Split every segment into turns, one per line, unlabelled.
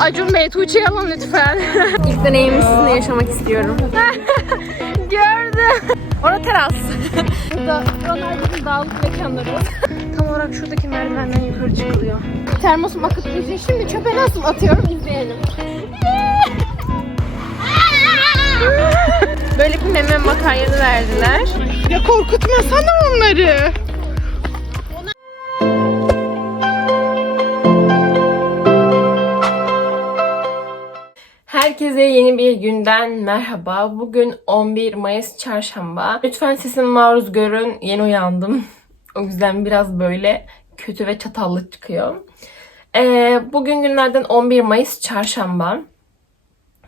Acun Bey Tuğçe'yi alın lütfen.
İlk deneyimini yaşamak istiyorum.
Gördüm. Orada teras. Burada buralar bizim dağlık mekanları. Tam olarak şuradaki merdivenden yukarı çıkılıyor. Termosum akıttığı için şimdi çöpe nasıl atıyorum izleyelim. Böyle bir meme makaryanı verdiler.
Ya korkutmasana onları.
Herkese yeni bir günden merhaba. Bugün 11 Mayıs Çarşamba. Lütfen sesimi maruz görün. Yeni uyandım. O yüzden biraz böyle kötü ve çatallı çıkıyor. Ee, bugün günlerden 11 Mayıs Çarşamba.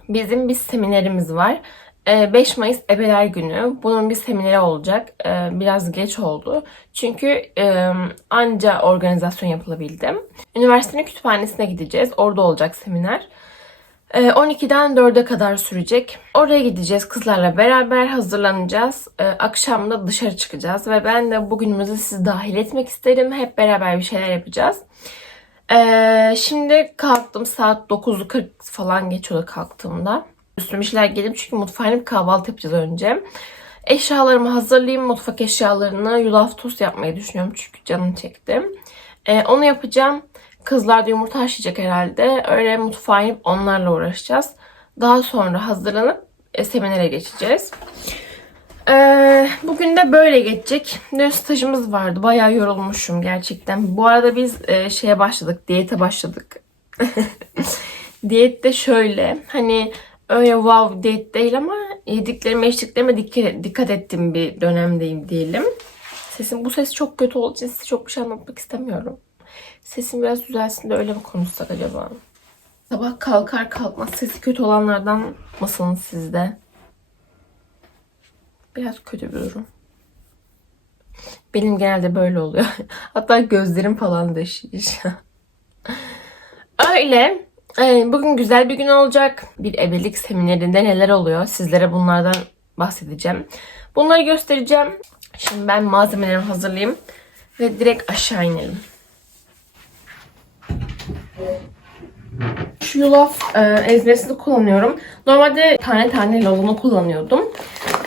Bizim bir seminerimiz var. Ee, 5 Mayıs Ebeler Günü. Bunun bir semineri olacak. Ee, Biraz geç oldu. Çünkü e, anca organizasyon yapılabildim. Üniversitenin kütüphanesine gideceğiz. Orada olacak seminer. Ee, 12'den 4'e kadar sürecek. Oraya gideceğiz kızlarla beraber hazırlanacağız. Ee, Akşam da dışarı çıkacağız ve ben de bugünümüzü sizi dahil etmek isterim. Hep beraber bir şeyler yapacağız. Ee, Şimdi kalktım saat 9.40 falan geçiyordu kalktığımda. Üstüme şeyler giydim çünkü mutfağa inip kahvaltı yapacağız önce. Eşyalarımı hazırlayayım. Mutfak eşyalarını yulaf tost yapmayı düşünüyorum çünkü canım çekti. Ee, onu yapacağım. Kızlar da yumurta haşlayacak herhalde. Öyle mutfağa inip onlarla uğraşacağız. Daha sonra hazırlanıp e, seminere geçeceğiz. Ee, bugün de böyle geçecek. Dün stajımız vardı. Bayağı yorulmuşum gerçekten. Bu arada biz e, şeye başladık. Diyete başladık. Diyet de şöyle. Hani öyle wow diyet değil ama yediklerime içtiklerime dikkat, dikkat ettiğim bir dönemdeyim diyelim. Sesim bu ses çok kötü olduğu için size çok bir şey anlatmak istemiyorum. Sesim biraz düzelsin de öyle mi konuşsak acaba? Sabah kalkar kalkmaz sesi kötü olanlardan mısınız siz de? Biraz kötü bir durum. Benim genelde böyle oluyor. Hatta gözlerim falan da şiş. Öyle. Ee, Bugün güzel bir gün olacak. Bir ebelik seminerinde neler oluyor? Sizlere bunlardan bahsedeceğim. Bunları göstereceğim. Şimdi ben malzemelerimi hazırlayayım. Ve direkt aşağı inelim. Şu yulaf e, ezmesini kullanıyorum. Normalde tane tane lavunu kullanıyordum.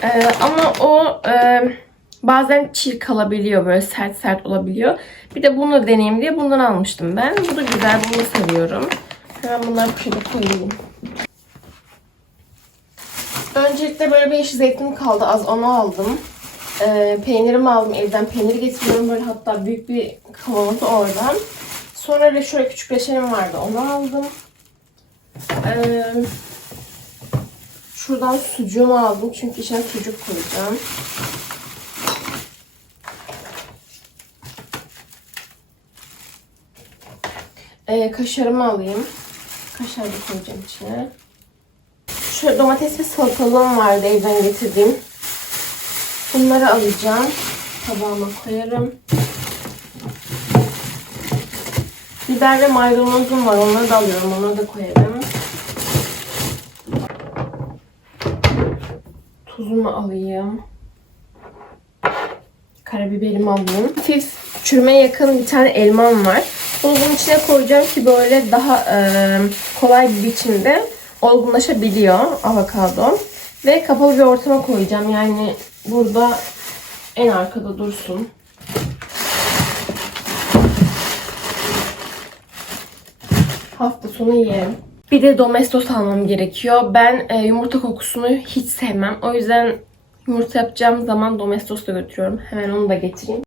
E, ama o e, bazen çiğ kalabiliyor. Böyle sert sert olabiliyor. Bir de bunu deneyeyim diye bundan almıştım ben. Bu da güzel. Bunu seviyorum. Hemen bunları poşete koyayım. Öncelikle böyle bir yeşil zeytin kaldı. Az onu aldım. E, peynirimi aldım. Evden peynir getiriyorum. Böyle hatta büyük bir kavanoz oradan. Sonra da şöyle küçük reçelim vardı. Onu aldım. Ee, şuradan sucuğumu aldım. Çünkü içine sucuk koyacağım. Ee, kaşarımı alayım. Kaşar da koyacağım içine. Şöyle domates ve salatalığım vardı evden getirdiğim. Bunları alacağım. Tabağıma koyarım. Biber maydanozum var. Onları da alıyorum. Onları da koyarım. Tuzumu alayım. Karabiberimi alayım. Hafif çürümeye yakın bir tane elmam var. Bunu bunun içine koyacağım ki böyle daha e, kolay bir biçimde olgunlaşabiliyor avokado. Ve kapalı bir ortama koyacağım. Yani burada en arkada dursun. Hafta sonu yiyelim. Bir de domestos almam gerekiyor. Ben e, yumurta kokusunu hiç sevmem. O yüzden yumurta yapacağım zaman domestos da götürüyorum. Hemen onu da getireyim.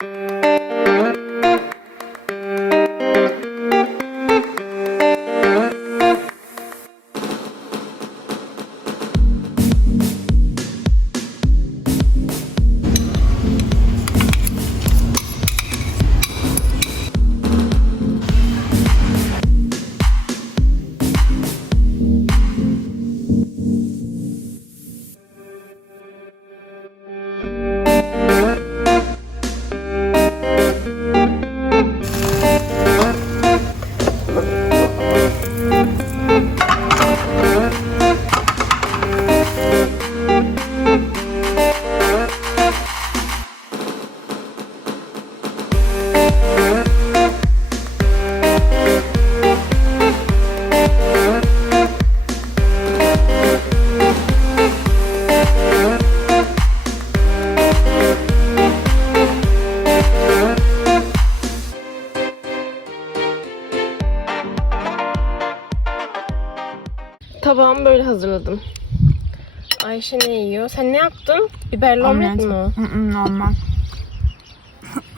Ayşe ne yiyor? Sen ne yaptın? Biberli omlet mi o?
Normal.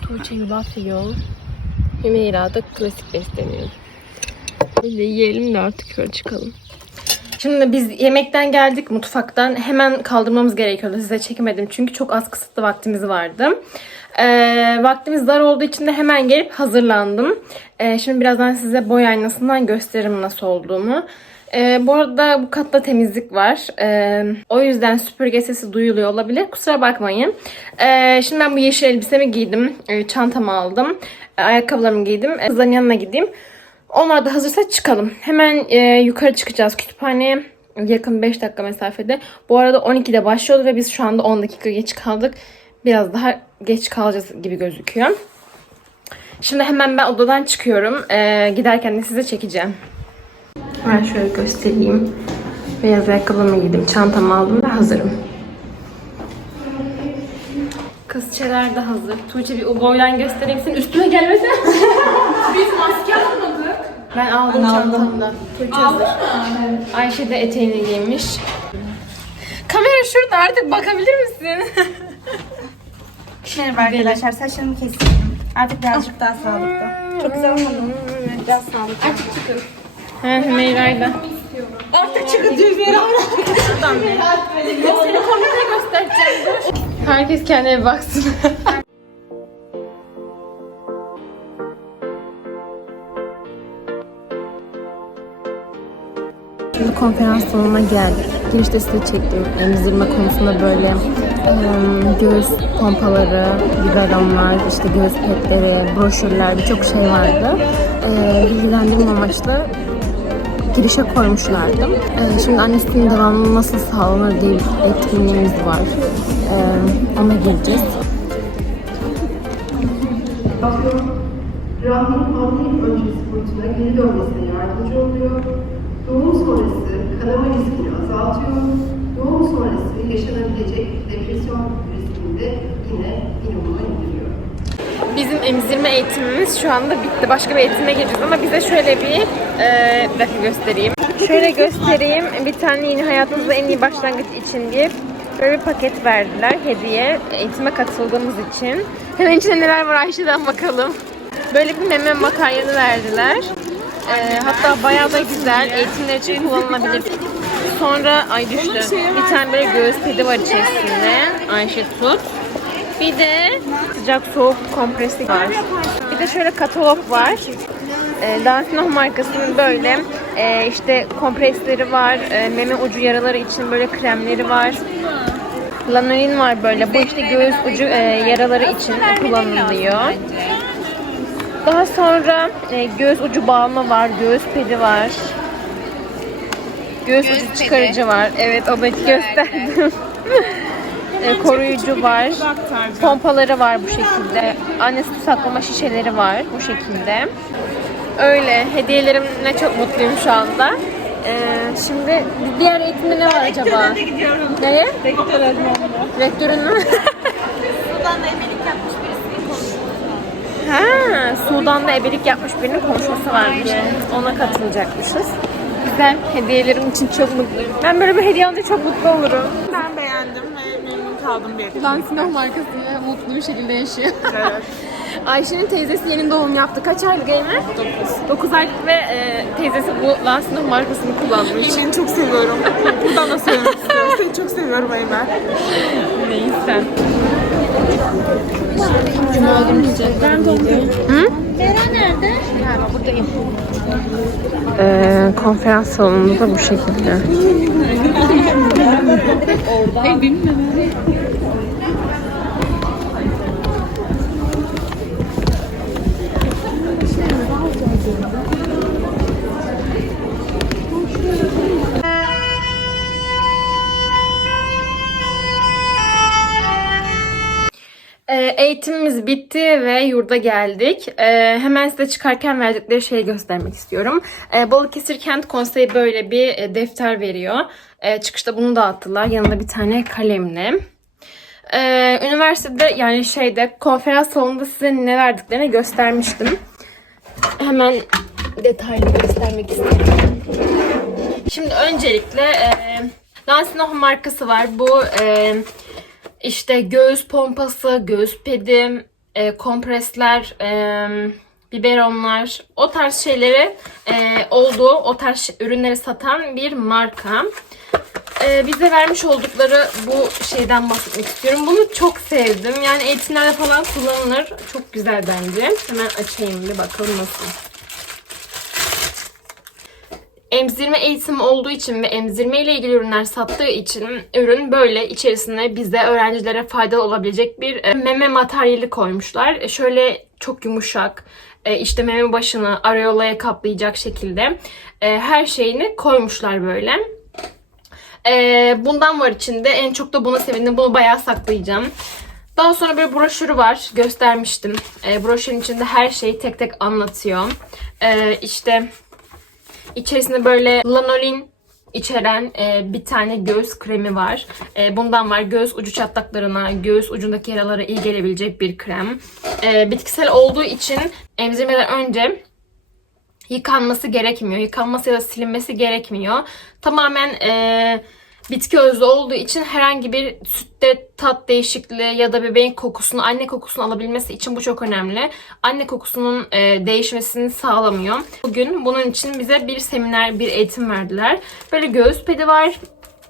Tuğçe yulaf yiyor. Hümeyra da klasik besleniyor. Biz de yiyelim de artık yukarı çıkalım. Şimdi biz yemekten geldik mutfaktan. Hemen kaldırmamız gerekiyordu. Size çekemedim çünkü çok az kısıtlı vaktimiz vardı. Ee, vaktimiz dar olduğu için de hemen gelip hazırlandım. Ee, şimdi birazdan size boy aynasından gösteririm nasıl olduğumu. Ee, bu arada bu katta temizlik var. Ee, o yüzden süpürge sesi duyuluyor olabilir. Kusura bakmayın. Ee, şimdi ben bu yeşil elbisemi giydim. Ee, çantamı aldım. Ee, ayakkabılarımı giydim. Ee, Kızların yanına gideyim. Onlar da hazırsa çıkalım. Hemen e, yukarı çıkacağız kütüphaneye. Yakın 5 dakika mesafede. Bu arada 12'de başlıyordu ve biz şu anda 10 dakika geç kaldık. Biraz daha geç kalacağız gibi gözüküyor. Şimdi hemen ben odadan çıkıyorum. Ee, giderken de size çekeceğim. Ben şöyle göstereyim. Beyaz ayakkabımı giydim, çantamı aldım ve hazırım. Kızçeler de hazır. Tuğçe bir o boydan göstereyim. Senin üstüme gelmesin.
Biz maske almadık.
Ben aldım çantamda. Tuğçe hazır. Ayşe de eteğini giymiş. Kamera şurada artık bakabilir misin?
Merhaba arkadaşlar, saçlarımı kesiyorum. Artık birazcık daha sağlıklı. Çok güzel olmadı mı? Biraz sağlıklı. Artık çıkın.
He Hümeyra'yla.
Artık çıkın diyor bir yere
Seni kameraya göstereceğim. Herkes kendine baksın. Şimdi konferans salonuna geldik. Girişte size çektim. Emzirme konusunda böyle em, göğüs pompaları, biberonlar, işte göğüs petleri, broşürler birçok şey vardı. E, bilgilendirme amaçlı girişe koymuşlardı. Ee, şimdi annesinin devamlı nasıl sağlanır diye bir etkinliğimiz var. Ee, ona gireceğiz.
Rahmin anne öncesi boyutuna geri dönmesine yardımcı oluyor. Doğum sonrası kanama riskini azaltıyor. Doğum sonrası yaşanabilecek depresyon riskini de yine.
Bizim emzirme eğitimimiz şu anda bitti. Başka bir eğitime gireceğiz ama bize şöyle bir, e, dakika göstereyim. Şöyle göstereyim. Bir tane yeni hayatınızda en iyi başlangıç için diye böyle bir paket verdiler hediye eğitime katıldığımız için. Hemen içinde neler var Ayşe'den bakalım. Böyle bir meme makaryanı verdiler. E, hatta bayağı da güzel. Eğitimler için kullanılabilir. Sonra ay düştü. Bir tane böyle göğüs pedi var içerisinde. Ayşe tut. Bir de sıcak soğuk kompresi var. Bir de şöyle katalog var. E, Dansinoh markasının böyle e, işte kompresleri var. E, meme ucu yaraları için böyle kremleri var. Lanolin var böyle. Bu işte göğüs ucu e, yaraları için kullanılıyor. Daha sonra e, göğüs ucu balma var. Göğüs pedi var. Göğüs, ucu çıkarıcı var. Evet onu gösterdim. E, koruyucu var. Pompaları var bu şekilde. Sütü saklama şişeleri var bu şekilde. Öyle. Hediyelerimle çok mutluyum şu anda. Ee, şimdi diğer eğitimde ne var acaba? Neye? Rektör Rektörün mü?
Sudan'da emelik yapmış birisinin konuşması
ha, Sudan'da ebelik yapmış birinin konuşması varmış. Ona katılacakmışız. Güzel. Hediyelerim için çok mutluyum. Ben böyle bir hediye alınca çok mutlu olurum.
Ben beğendim ve memnun kaldım bir etkinlik.
Lansinoh markasını mutlu bir şekilde yaşıyor. Ayşe'nin teyzesi yeni doğum yaptı. Kaç aylık Eymen? 9. 9 aylık ve e, teyzesi bu Lansinoh markasını kullanmış.
Seni çok seviyorum. Buradan da söylemek istiyorum. Seni çok seviyorum Eymen.
Neyse. Cuma günü Ben Hı? nerede? buradayım. Ee, konferans salonu da bu şekilde. Ee, eğitimimiz bitti ve yurda geldik. Ee, hemen size çıkarken verdikleri şeyi göstermek istiyorum. Ee, Balıkesir Kent Konseyi böyle bir e, defter veriyor. Ee, çıkışta bunu dağıttılar. Yanında bir tane kalemle. Ee, üniversitede yani şeyde konferans salonunda size ne verdiklerini göstermiştim. Hemen detaylı göstermek istedim. Şimdi öncelikle e, Lansinoh markası var. Bu e, işte göğüs pompası, göğüs pedi, e, kompresler, e, biberonlar, o tarz şeyleri e, olduğu, o tarz ürünleri satan bir marka. E, bize vermiş oldukları bu şeyden bahsetmek istiyorum. Bunu çok sevdim. Yani eğitimlerde falan kullanılır. Çok güzel bence. Hemen açayım bir bakalım nasıl. Emzirme eğitimi olduğu için ve emzirme ile ilgili ürünler sattığı için ürün böyle içerisine bize öğrencilere faydalı olabilecek bir e, meme materyali koymuşlar. E, Şöyle çok yumuşak, e, işte meme başını areolaya kaplayacak şekilde her şeyini koymuşlar böyle. Bundan var içinde. En çok da buna sevindim. Bunu bayağı saklayacağım. Daha sonra bir broşürü var. Göstermiştim. Broşürün içinde her şeyi tek tek anlatıyor. İşte İçerisinde böyle lanolin içeren e, bir tane göğüs kremi var. E, bundan var. Göğüs ucu çatlaklarına, göğüs ucundaki yaralara iyi gelebilecek bir krem. E, bitkisel olduğu için emzirmeden önce yıkanması gerekmiyor. Yıkanması ya da silinmesi gerekmiyor. Tamamen e, bitki özlü olduğu için herhangi bir sütte tat değişikliği ya da bebeğin kokusunu, anne kokusunu alabilmesi için bu çok önemli. Anne kokusunun e, değişmesini sağlamıyor. Bugün bunun için bize bir seminer, bir eğitim verdiler. Böyle göğüs pedi var.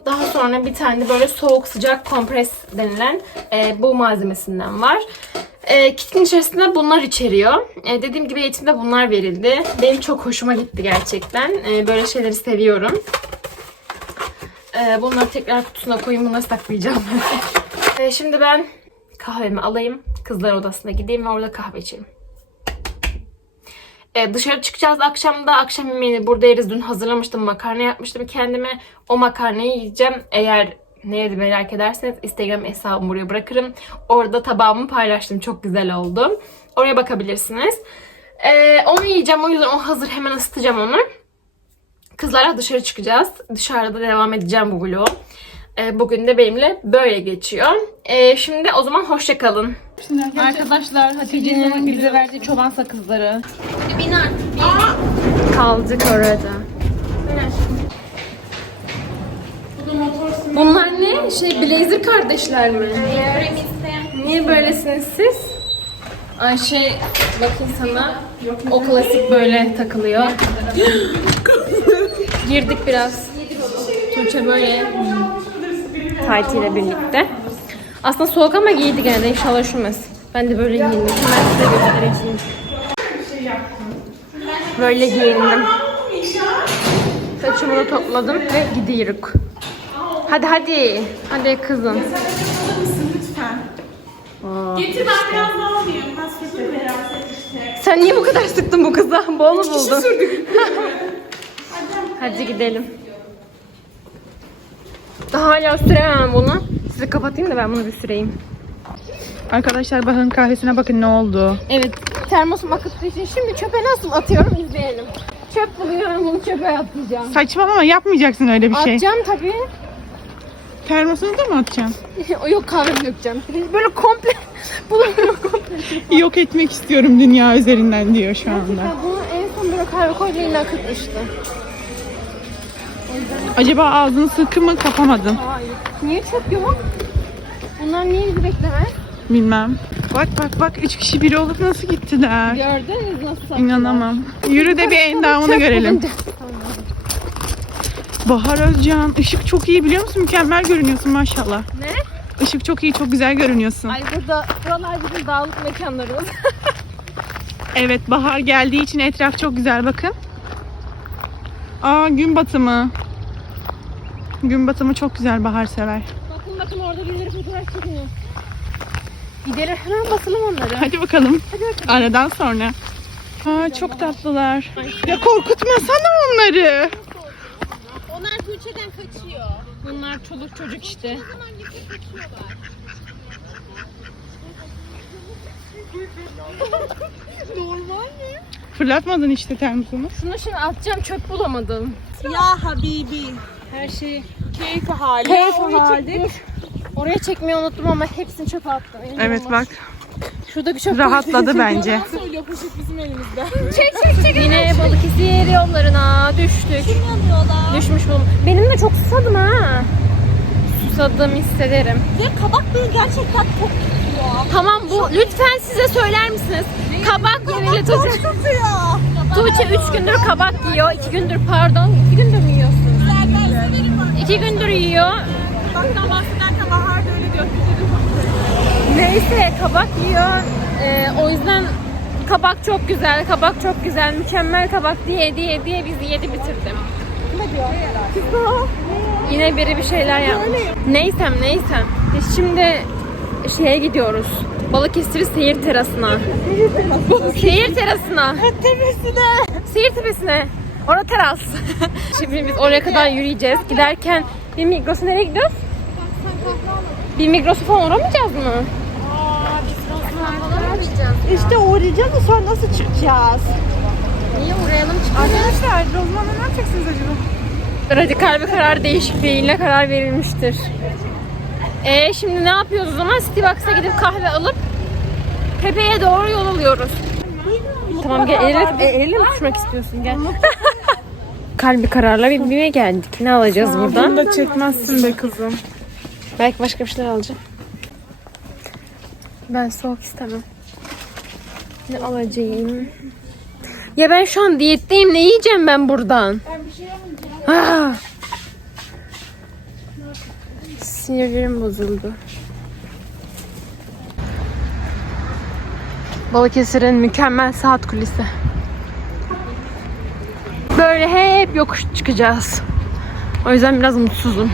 Daha sonra bir tane de böyle soğuk sıcak kompres denilen e, bu malzemesinden var. E, kitin içerisinde bunlar içeriyor. E, dediğim gibi eğitimde bunlar verildi. Benim çok hoşuma gitti gerçekten. E, böyle şeyleri seviyorum. E, bunları tekrar kutusuna koyayım. Bunları saklayacağım. e, şimdi ben kahvemi alayım. Kızlar odasına gideyim ve orada kahve içelim. E, dışarı çıkacağız akşamda. Akşam yemeğini burada yeriz. Dün hazırlamıştım. Makarna yapmıştım kendime. O makarnayı yiyeceğim. Eğer nerede merak ederseniz Instagram hesabımı buraya bırakırım. Orada tabağımı paylaştım. Çok güzel oldu. Oraya bakabilirsiniz. E, onu yiyeceğim. O yüzden o hazır. Hemen ısıtacağım onu. Kızlarla dışarı çıkacağız. Dışarıda devam edeceğim bu vlogu. E, bugün de benimle böyle geçiyor. E, şimdi o zaman hoşça kalın.
Arkadaşlar Hatice'nin bize verdiği çoban sakızları.
Kaldık orada. Bunlar ne? Şey Blazer kardeşler mi? Niye böylesiniz siz? Ay şey bakayım sana. O klasik böyle takılıyor. Girdik biraz. Tuğçe böyle tight ile birlikte. Aslında soğuk ama giydi gene de inşallah üşümez. Ben de böyle giyindim. Hemen size göstereceğim. Böyle giyindim. Saçımı da topladım ve gidiyoruz. Hadi hadi. Hadi kızım.
Getir ben biraz daha alayım. Sürdüm biraz işte.
Sen niye bu kadar sıktın bu kıza? Bol mu buldun? hadi gidelim. Daha hala süremem bunu. Size kapatayım da ben bunu bir süreyim.
Arkadaşlar bakın kahvesine bakın ne oldu.
Evet termosum akıttığı için şimdi çöpe nasıl atıyorum izleyelim. Çöp buluyorum bunu çöpe atacağım.
Saçmalama yapmayacaksın öyle bir şey.
Atacağım tabii.
Termosunu da mı atacaksın?
yok kahve dökeceğim. Böyle komple böyle komple.
Yok etmek istiyorum dünya üzerinden diyor şu anda.
Bunu en son böyle kahve koyduğunda akıtmıştı.
Acaba ağzını sıkı mı kapamadım?
Hayır. Niye çöp yok? Bunlar niye bizi beklemez?
Bilmem. Bak bak bak üç kişi biri olup nasıl gittiler?
Gördünüz nasıl?
İnanamam. Yürü de bir endamını görelim. Bahar Özcan, ışık çok iyi biliyor musun? Mükemmel görünüyorsun maşallah.
Ne?
Işık çok iyi, çok güzel görünüyorsun.
Ay burada buralar bizim dağlık mekanlarımız.
Evet, bahar geldiği için etraf çok güzel bakın. Aa, gün batımı. Gün batımı çok güzel, bahar sever.
bakın bakın orada birileri fotoğraf çekiniyor. Gidelim hemen basalım onları.
Hadi bakalım. Aradan sonra. Aa, çok tatlılar. Ya korkutmasana onları.
Tuğçe'den kaçıyor. Bunlar çoluk çocuk işte.
Fırlatmadın işte termosunu.
Şunu şimdi atacağım çöp bulamadım.
Ya Habibi.
Her şeyi
Keyif hali.
keyif halde. Oraya çekmeyi unuttum ama hepsini çöpe attım. Elim
Evet
olmaz.
bak.
Şuradaki çöp
Rahatladı bence.
Yine Balıkesir yollarına düştük. Kim yanıyorlar? Düşmüş bulun. Benim de çok susadım ha. Susadım hissederim.
Ve kabak beni gerçekten çok
Tamam bu lütfen size söyler misiniz? Kabak yemeli Tuğçe.
tutuyor.
Tuğçe 3 gündür kabak yiyor. 2 gündür pardon. 2 gündür mü yiyorsun? 2 gündür yiyor.
Kabaktan bahsederken Bahar da öyle diyor.
Neyse kabak yiyor. Ee, o yüzden kabak çok güzel, kabak çok güzel, mükemmel kabak diye diye diye bizi yedi bitirdim. Yine biri bir şeyler yapmış. Neysem neysem. Biz şimdi şeye gidiyoruz. Balıkesir seyir terasına. seyir terasına. Tepesine. Seyir tepesine. Orada teras. şimdi biz oraya kadar yürüyeceğiz. Giderken bir Migros'a nereye gidiyoruz? Bir Migros'a falan uğramayacağız mı?
İşte uğrayacağız da sonra nasıl çıkacağız?
Niye uğrayalım
Arkadaşlar o zaman ne yapacaksınız acaba?
Radikal bir karar değişikliğiyle karar verilmiştir. E şimdi ne yapıyoruz o zaman? Citybox'a gidip kahve alıp tepeye doğru yol alıyoruz. Tamam gel elle, e, elle mi tutmak istiyorsun gel. Kalbi kararla bir BİM'e geldik. Ne alacağız buradan?
Bunu da çekmezsin be kızım.
Belki başka bir şeyler alacağım. Ben soğuk istemem. Ne alacağım? Ya ben şu an diyetteyim. Ne yiyeceğim ben buradan? Ben bir şey yemeyeceğim. Sinirlerim bozuldu. Balıkesir'in mükemmel saat kulesi. Böyle hep yokuş çıkacağız. O yüzden biraz mutsuzum.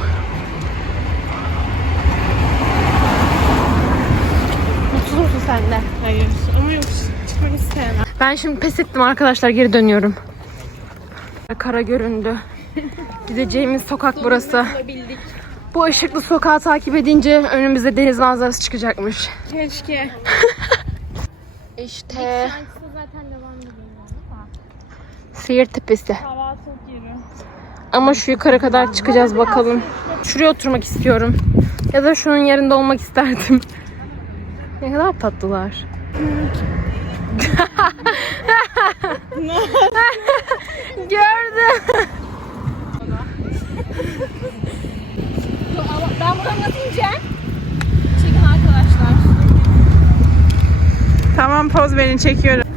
Mutsuz musun sen de?
Hayır ama yok çıkmak istemem.
Ben şimdi pes ettim arkadaşlar geri dönüyorum. Kara göründü. Gideceğimiz sokak burası. Bu ışıklı sokağı takip edince önümüze deniz manzarası çıkacakmış.
Keşke.
İşte. Seyir tepesi.
Hava çok yeri.
Ama şu yukarı kadar çıkacağız bakalım. Şuraya oturmak istiyorum. Ya da şunun yerinde olmak isterdim. Ne kadar tatlılar. Gördüm. ben buradan nasıl ineceğim? Çekin arkadaşlar.
Tamam poz verin çekiyorum.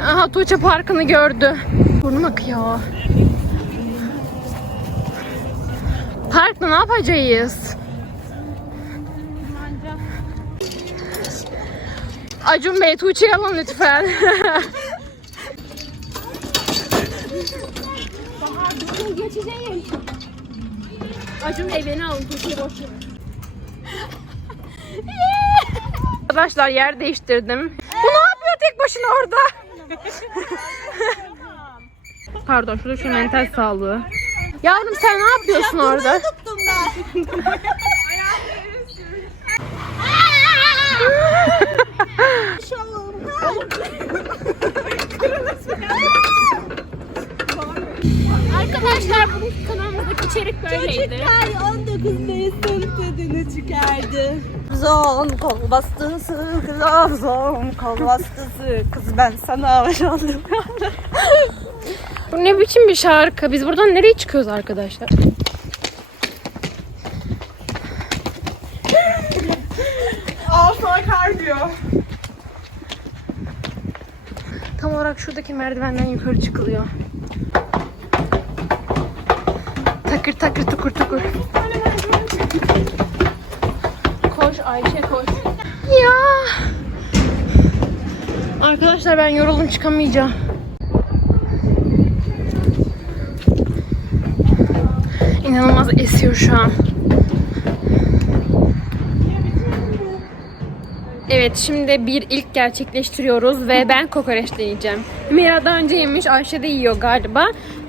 Aha Tuğçe Parkı'nı gördü. Burnum akıyor. Parkta ne yapacağız? Acun Bey Tuğçe'yi alın lütfen. geçeceğim. Acun Bey beni alın Tuğçe'yi boş verin. Arkadaşlar yer değiştirdim. Bu ne yapıyor tek başına orada? Pardon şurada şu mental sağlığı. Yavrum sen ne yapıyorsun orada? Arkadaşlar bu kanalımızdaki içerik böyleydi.
Çocuklar 19 Mayıs tadını çıkardı. Zon kol bastısı, zon kol bastısı. Kız ben sana aşaldım.
Bu ne biçim bir şarkı? Biz buradan nereye çıkıyoruz arkadaşlar?
Al sana kar diyor.
Tam olarak şuradaki merdivenden yukarı çıkılıyor. Takır takır tukur tukur. Koş Ayşe koş. Ya. Arkadaşlar ben yoruldum çıkamayacağım. İnanılmaz esiyor şu an. Evet şimdi bir ilk gerçekleştiriyoruz ve ben kokoreç de yiyeceğim. Mira daha önce yemiş, Ayşe de yiyor galiba.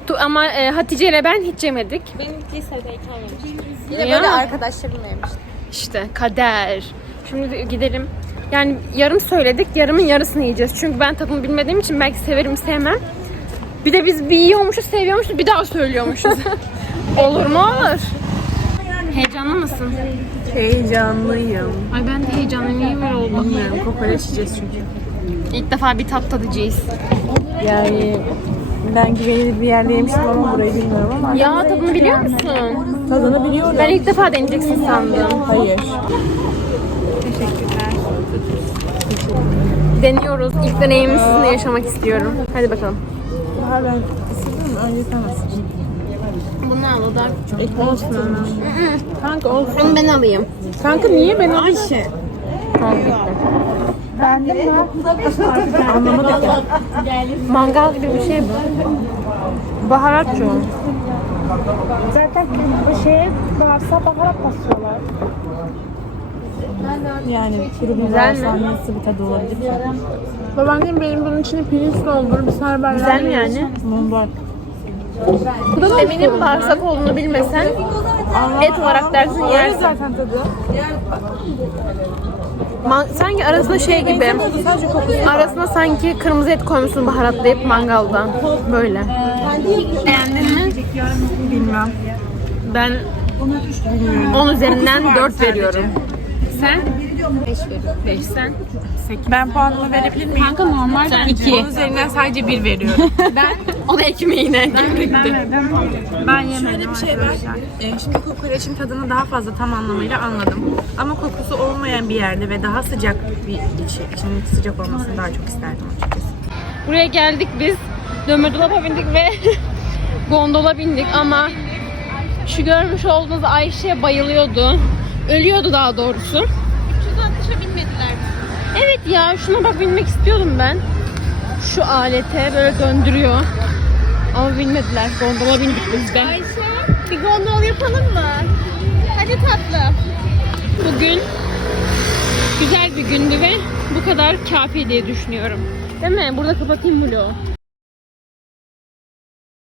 Tu- Ama e, Hatice ile ben hiç yemedik.
Benim lisedeyken yemiştim. Bir
Ya.
de böyle arkadaşlarımla yemiştim.
İşte kader. Şimdi gidelim. Yani yarım söyledik, yarımın yarısını yiyeceğiz. Çünkü ben tadını bilmediğim için belki severim sevmem. Bir de biz bir yiyormuşuz, seviyormuşuz, bir daha söylüyormuşuz. olur mu olur? Heyecanlı mısın?
Heyecanlıyım.
Ay ben de heyecanlıyım. Niye böyle oldu?
Bilmiyorum kokoreç yiyeceğiz çünkü.
İlk defa bir tat tadacağız.
Yani ben güvenilir bir yerde yemiştim ama burayı bilmiyorum ama
Ya tadını biliyor musun?
tadını biliyorum.
Ben ilk defa deneyeceksin sandım.
Hayır.
Deniyoruz. İlk deneyimimi sizinle yaşamak istiyorum. Hadi bakalım.
Daha ben ısırdım önce sen ısır.
Bunu al o da küçük.
Olsun ama. Kanka olsun.
Onu ben alayım.
Kanka niye ben Ayşe? Anlamadım ki.
Mangal gibi bir şey bu. Baharat çoğu.
Zaten bu şeye varsa baharat basıyorlar.
Yani kuru biber sahnesi bir tadı olabilir.
Babaannem benim bunun içine pirinç doldurup sarberler
Güzel mi yani?
Mumbar.
Eminim bağırsak olduğunu bilmesen et olarak dersin yersin.
zaten tadı.
Man- sanki arasına şey gibi. Arasına sanki kırmızı et koymuşsun baharatlayıp mangalda. Böyle. Beğendin mi?
Bilmem.
Ben 10 üzerinden 4 veriyorum. Sen? 5 veriyorum. 5 sen?
Ben puanımı verebilir miyim?
Kanka normal
Onun
2.
üzerinden sadece bir veriyorum.
O da ekmeğine.
Ben yemedim
Şöyle bir şey var. Ee, şimdi kokoreçin tadını daha fazla tam anlamıyla anladım. Ama kokusu olmayan bir yerde ve daha sıcak bir içi, içinin sıcak olmasını daha çok isterdim açıkçası.
Buraya geldik biz. Dömür dolaba bindik ve gondola bindik ama şu görmüş olduğunuz Ayşe bayılıyordu. Ölüyordu daha doğrusu. 360'a binmediler. Evet ya şuna bak binmek istiyordum ben. Şu alete böyle döndürüyor. Ama binmediler. Gondola bindik biz de. Ayşe bir gondol yapalım mı? Hadi tatlım. Bugün güzel bir gündü ve bu kadar kafi diye düşünüyorum. Değil mi? Burada kapatayım vlogu.